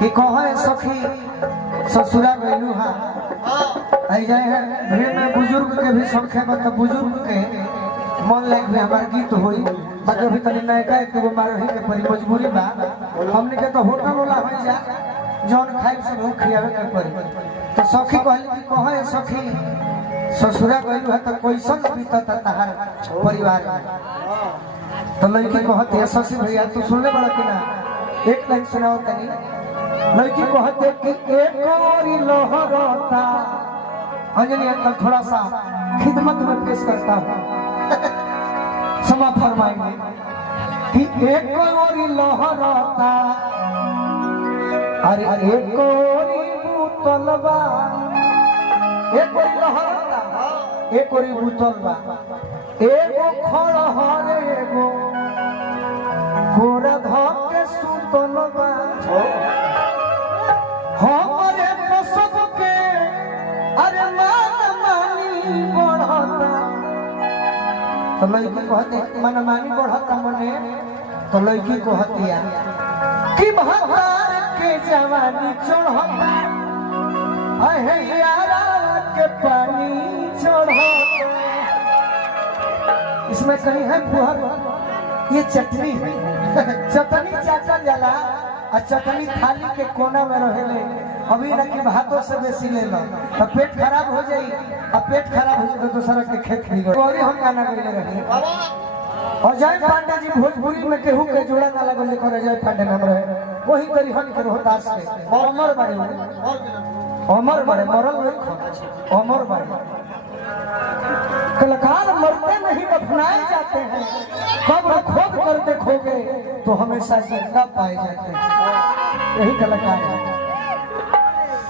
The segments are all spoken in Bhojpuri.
कि कहो सखी ससुरा गइलू हां आई जाए है भीड़ में बुजुर्ग के भी संख्या मतलब बुजुर्ग के मन लायक भी हमार गीत होई बाकी अभी तनी नयका एक गो मारही के परी मजबूरी बा हमने के तो होटल वाला हो जा जौन खाई सब खियावे के परी तो सखी कहली कि कहो सखी ससुरा गइलू है तो कैसन बीतत तहार परिवार में तो लड़की कहत है शशि भैया तू सुनले बड़ा कि ना एक लाइन सुनाओ तनी लड़की कहते कि एक और लहरता अंजलि अंकल थोड़ा सा खिदमत में पेश करता हूँ क्षमा फरमाएंगे कि एक और लहरता अरे एक और बुतलबा एक और लहरता एक और बुतलबा एगो खड़हर एगो कोरा धके सुतलबा हमरे पसब के अरे मान मानी बढ़ता तो लड़की कहते मन मानी बढ़ता मने तो लड़की कहतिया कि भगवान के जवानी चढ़ता अहे यारा के पानी चढ़ता इसमें कहीं है फुहर ये चटनी है चटनी चाटल जाला और चटनी थाली के कोना में रहेले अभी ना कि भातों से बेसी ले लो तो पेट खराब हो जाई और पेट खराब हो जाए तो दूसरा के खेत बिगड़ और हम गाना गइले रही अजय पांडे जी भोजपुरी में केहू के जोड़ा ना लगल कर अजय पांडे नाम रहे वही तरी हम के रोहतास के अमर बारे मरल नहीं अमर बारे कलाकार मरते नहीं दफनाए जाते हैं कब्र खोद कर देखोगे तो हमेशा जिंदा पाए जाते हैं यही कलाकार है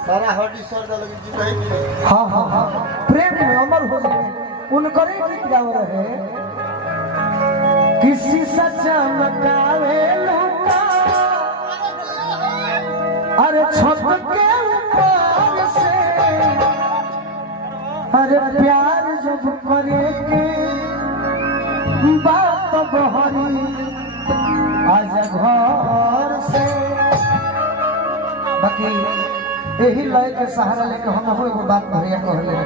सारा हड्डी सर लगी जी कहीं हाँ हाँ हाँ प्रेम में अमर हो जाए उनकरे गीत गाओ रहे किसी सच्चा मकावे लुका अरे छत के ऊपर से अरे प्यार जब करे के बात बहरी आजा घर से बाकी यही लय के सहारा लेके हम हो एगो बात भैया कहले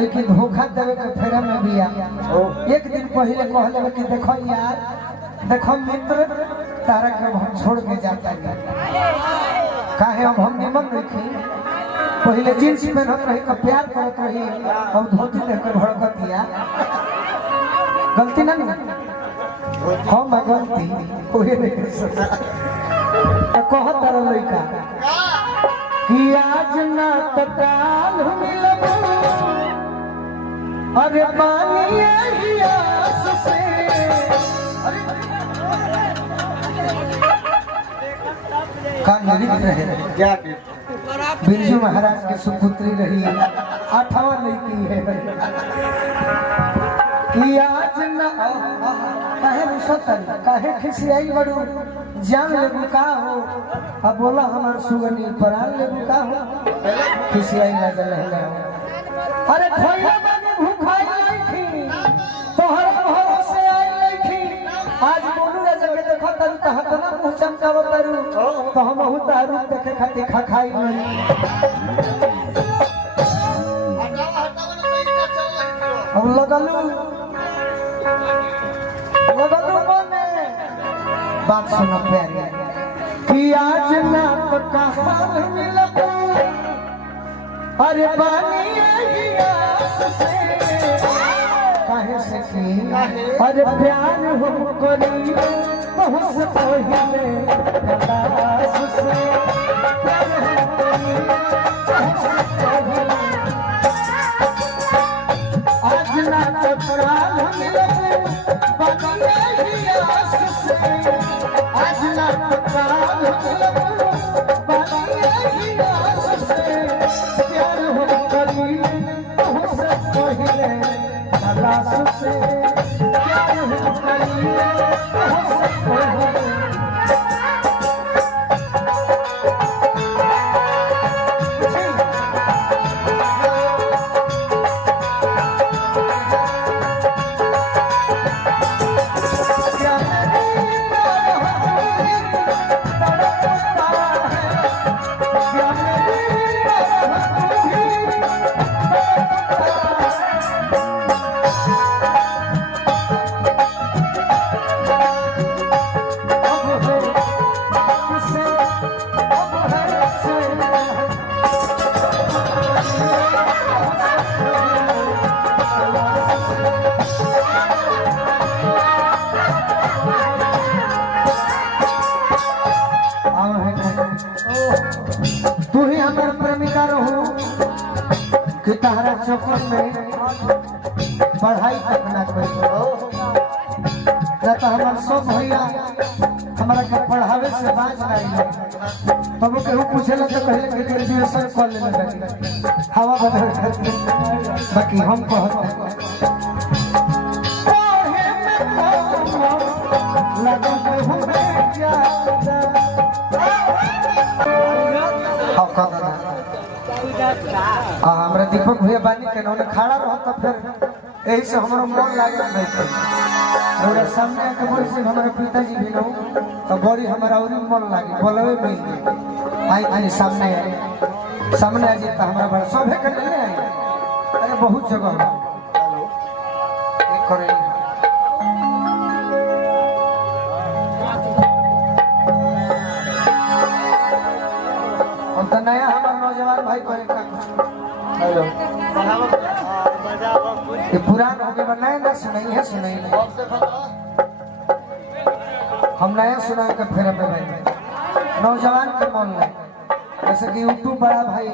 लेकिन धोखा देवे के फेरा में भी एक दिन पहले कहले कि देखो यार देखो मित्र तारा के हम छोड़ के जाता काहे हम निमन नहीं पहले जींस पहनत रही का प्यार करत रही और धोती देख के भड़कत दिया गलती ना हम गलती कोई नहीं कहत तारा लइका कि आज ना तो काल मिलब अरे पानी यही आस से का नृत्य रहे क्या बिरजू महाराज की सुपुत्री रही 8वां लड़की है कि आज न काहे रुसतन काहे खिसियाई बड़ू जान ले बुका हो अब बोला हमार सुगनी परान ले बुका हो खिसियाई ना जले अरे खोइया माने भूखाई लईखी तोहर भरोसे आई लईखी आज बोलू राजा के देखा तरू तहतना मुंह चमकाव तरू तो हम हु दारू देखे खातिर खा खाई नहीं हम लगलू बने बात सुनो प्यारी कि आज ना तो कहां मिलब अरे पानी यही आस से काहे से की अरे प्यार हो करी बहुत पहले कलास से प्यार हो करी बहुत पहले आज ना तो प्राण मिलब पानी यही आस से आज ना तो प्राण मिलब पानी यही आस से प्यार हो करी बहुत पहले कलास से प्यार हो करी बहुत पहले आओ है तू ही हमार प्रेमिका रहू कि तहरा चौकन में पढ़ाई तक ना करी ना तो हमार सब भैया हमारा के पढ़ावे से बाज नहीं तब केहू पूछेला तो कहले कि ग्रेजुएशन कर लेले बाकी हवा बदल करके बाकी हम कहत लगो केहू में जादा हमरा दीपक भैया बानी के ना खड़ा रहो तो फिर यही से हमारा मन लागत नहीं था और सामने आके बोल से हमारे पिताजी भी ना तो बड़ी हमारा और मन लागे बोलवे में आई सामने आ जाता हमारा बड़ा सब है कर ले आई अरे बहुत जगह एक करे और तो नया हमारा नौजवान भाई को एक हेलो ये पुरान हो गया नया ना सुनाई है सुनाई हम नया सुनाए के फिर भाई नौजवान के मन लगे जैसे कि यूट्यूब बड़ा भाई